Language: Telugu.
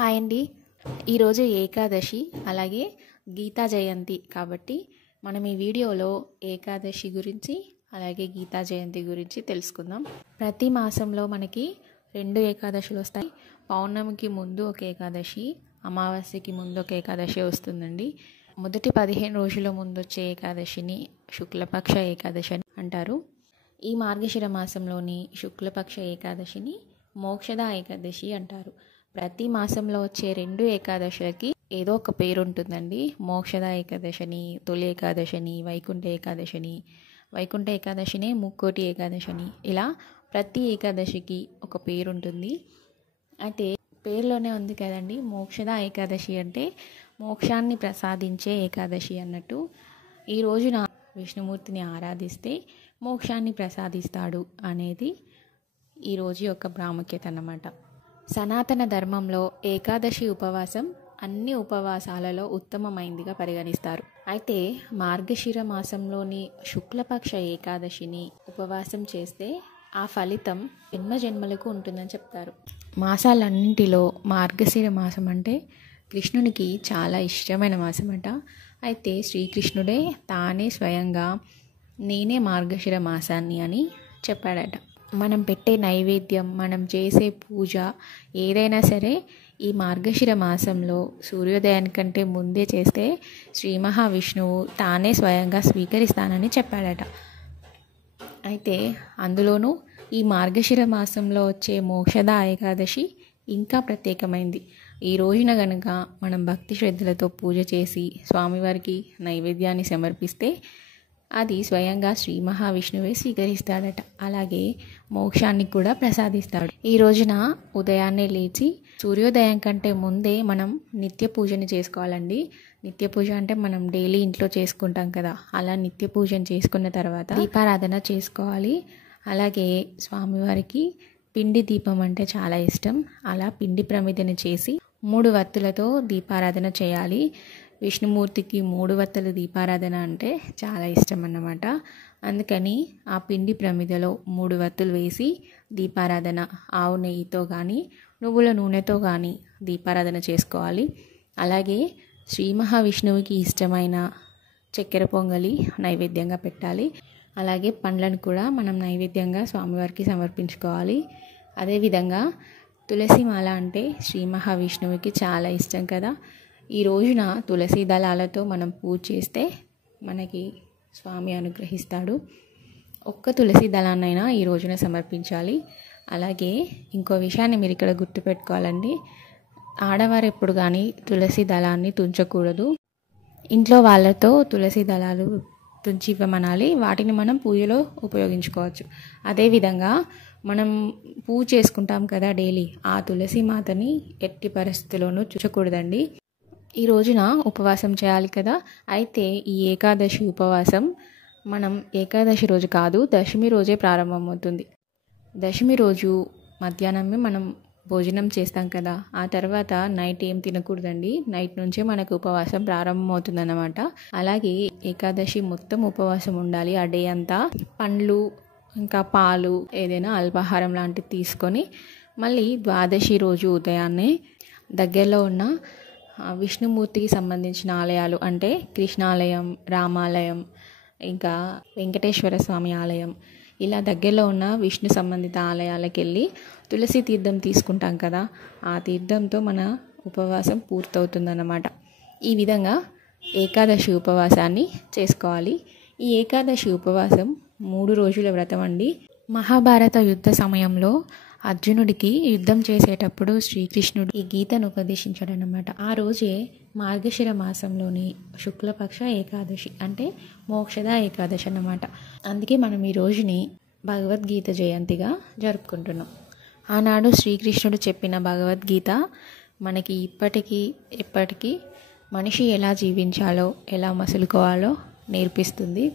హాయ్ అండి. ఈరోజు ఏకాదశి అలాగే గీతా జయంతి కాబట్టి మనం ఈ వీడియోలో ఏకాదశి గురించి అలాగే గీతా జయంతి గురించి తెలుసుకుందాం. ప్రతి మాసంలో మనకి 2 ఏకాదశులు వస్తాయి. పౌర్ణమికి ముందు ఒక ఏకాదశి, అమావాస్యకి ముందు ఒక ఏకాదశి వస్తుందండి. మొదటి 15 రోజుల ముందు వచ్చే ఏకాదశిని శుక్లపక్ష ఏకాదశి అని అంటారు. ఈ మార్గశిర మాసంలోని శుక్లపక్ష ఏకాదశిని మోక్షద ఏకాదశి అంటారు. ప్రతి మాసంలో వచ్చే 2 ఏకాదశులకి ఏదో ఒక పేరు ఉంటుందండి. మోక్షద ఏకాదశిని, తొలి ఏకాదశిని, వైకుంఠ ఏకాదశినే ముక్కోటి ఏకాదశిని, ఇలా ప్రతి ఏకాదశికి ఒక పేరు ఉంటుంది. అయితే పేరులోనే ఉంది కదండి, మోక్షద ఏకాదశి అంటే మోక్షాన్ని ప్రసాదించే ఏకాదశి అన్నట్టు. ఈ రోజున విష్ణుమూర్తిని ఆరాధిస్తే మోక్షాన్ని ప్రసాదిస్తాడు అనేది ఈరోజు యొక్క ప్రాముఖ్యత అన్నమాట. సనాతన ధర్మంలో ఏకాదశి ఉపవాసం అన్ని ఉపవాసాలలో ఉత్తమమైందిగా పరిగణిస్తారు. అయితే మార్గశిర మాసంలోని శుక్లపక్ష ఏకాదశిని ఉపవాసం చేస్తే ఆ ఫలితం జన్మలకు ఉంటుందని చెప్తారు. మాసాలన్నింటిలో మార్గశిర మాసం అంటే కృష్ణునికి చాలా ఇష్టమైన మాసం అంట. అయితే శ్రీకృష్ణుడే తానే స్వయంగా నేనే మార్గశిర మాసాన్ని అని చెప్పాడట. మనం పెట్టే నైవేద్యం, మనం చేసే పూజ ఏదైనా సరే ఈ మార్గశిర మాసంలో సూర్యోదయానికంటే ముందే చేస్తే శ్రీ మహావిష్ణువు తానే స్వయంగా స్వీకరిస్తానని చెప్పాడట. అయితే అందులోనూ ఈ మార్గశిర మాసంలో వచ్చే మోక్షద ఏకాదశి ఇంకా ప్రత్యేకమైంది. ఈ రోజున గనుక మనం భక్తి శ్రద్ధలతో పూజ చేసి స్వామివారికి నైవేద్యాన్ని సమర్పిస్తే అది స్వయంగా శ్రీ మహావిష్ణువే స్వీకరిస్తాడట. అలాగే మోక్షాన్ని కూడా ప్రసాదిస్తాడు. ఈ రోజున ఉదయాన్నే లేచి సూర్యోదయం కంటే ముందే మనం నిత్య పూజని చేసుకోవాలండి. నిత్య పూజ అంటే మనం డైలీ ఇంట్లో చేసుకుంటాం కదా, అలా నిత్య పూజను చేసుకున్న తర్వాత దీపారాధన చేసుకోవాలి. అలాగే స్వామివారికి పిండి దీపం అంటే చాలా ఇష్టం. అలా పిండి ప్రమిదను చేసి 3 వత్తులతో దీపారాధన చేయాలి. విష్ణుమూర్తికి 3 వత్తుల దీపారాధన అంటే చాలా ఇష్టం అన్నమాట. అందుకని ఆ పిండి ప్రమిదలో 3 వత్తులు వేసి దీపారాధన ఆవు నెయ్యితో కానీ నువ్వుల నూనెతో కానీ దీపారాధన చేసుకోవాలి. అలాగే శ్రీ మహావిష్ణువుకి ఇష్టమైన చక్కెర పొంగలి నైవేద్యంగా పెట్టాలి. అలాగే పండ్లను కూడా మనం నైవేద్యంగా స్వామివారికి సమర్పించుకోవాలి. అదేవిధంగా తులసి మాల అంటే శ్రీ మహావిష్ణువుకి చాలా ఇష్టం కదా. ఈ రోజున తులసి దళాలతో మనం పూజ చేస్తే మనకి స్వామి అనుగ్రహిస్తాడు. ఒక్క తులసి దళాన్నైనా ఈ రోజున సమర్పించాలి. అలాగే ఇంకో విషయాన్ని మీరు ఇక్కడ గుర్తుపెట్టుకోవాలండి, ఆడవారు ఎప్పుడు కానీ తులసి దళాన్ని తుంచకూడదు. ఇంట్లో వాళ్ళతో తులసి దళాలు తుంచి ఇవ్వమనాలి. వాటిని మనం పూజలో ఉపయోగించుకోవచ్చు. అదేవిధంగా మనం పూజ చేసుకుంటాం కదా డైలీ, ఆ తులసి మాతని ఎట్టి పరిస్థితుల్లోనూ తుంచకూడదండి. ఈ రోజున ఉపవాసం చేయాలి కదా. అయితే ఈ ఏకాదశి ఉపవాసం మనం ఏకాదశి రోజు కాదు, దశమి రోజే ప్రారంభమవుతుంది. దశమి రోజు మధ్యాహ్నమే మనం భోజనం చేస్తాం కదా, ఆ తర్వాత నైట్ ఏం తినకూడదండి. నైట్ నుంచే మనకు ఉపవాసం ప్రారంభమవుతుంది అన్నమాట. అలాగే ఏకాదశి మొత్తం ఉపవాసం ఉండాలి. ఆ డే అంతా పండ్లు ఇంకా పాలు ఏదైనా అల్పాహారం లాంటివి తీసుకొని మళ్ళీ ద్వాదశి రోజు ఉదయాన్నే దగ్గరలో ఉన్న విష్ణుమూర్తికి సంబంధించిన ఆలయాలు అంటే కృష్ణాలయం, రామాలయం, ఇంకా వెంకటేశ్వర స్వామి ఆలయం, ఇలా దగ్గరలో ఉన్న విష్ణు సంబంధిత ఆలయాలకు వెళ్ళి తులసి తీర్థం తీసుకుంటాం కదా, ఆ తీర్థంతో మన ఉపవాసం పూర్తవుతుందన్నమాట. ఈ విధంగా ఏకాదశి ఉపవాసాన్ని చేసుకోవాలి. ఈ ఏకాదశి ఉపవాసం 3 రోజుల వ్రతం అండి. మహాభారత యుద్ధ సమయంలో అర్జునుడికి యుద్ధం చేసేటప్పుడు శ్రీకృష్ణుడు ఈ గీతను ఉపదేశించాడనమాట. ఆ రోజే మార్గశిర మాసంలోని శుక్లపక్ష ఏకాదశి అంటే మోక్షద ఏకాదశి అన్నమాట. అందుకే మనం ఈ రోజుని భగవద్గీత జయంతిగా జరుపుకుంటున్నాం. ఆనాడు శ్రీకృష్ణుడు చెప్పిన భగవద్గీత మనకి ఇప్పటికీ ఎప్పటికీ మనిషి ఎలా జీవించాలో, ఎలా మసులుకోవాలో నేర్పిస్తుంది.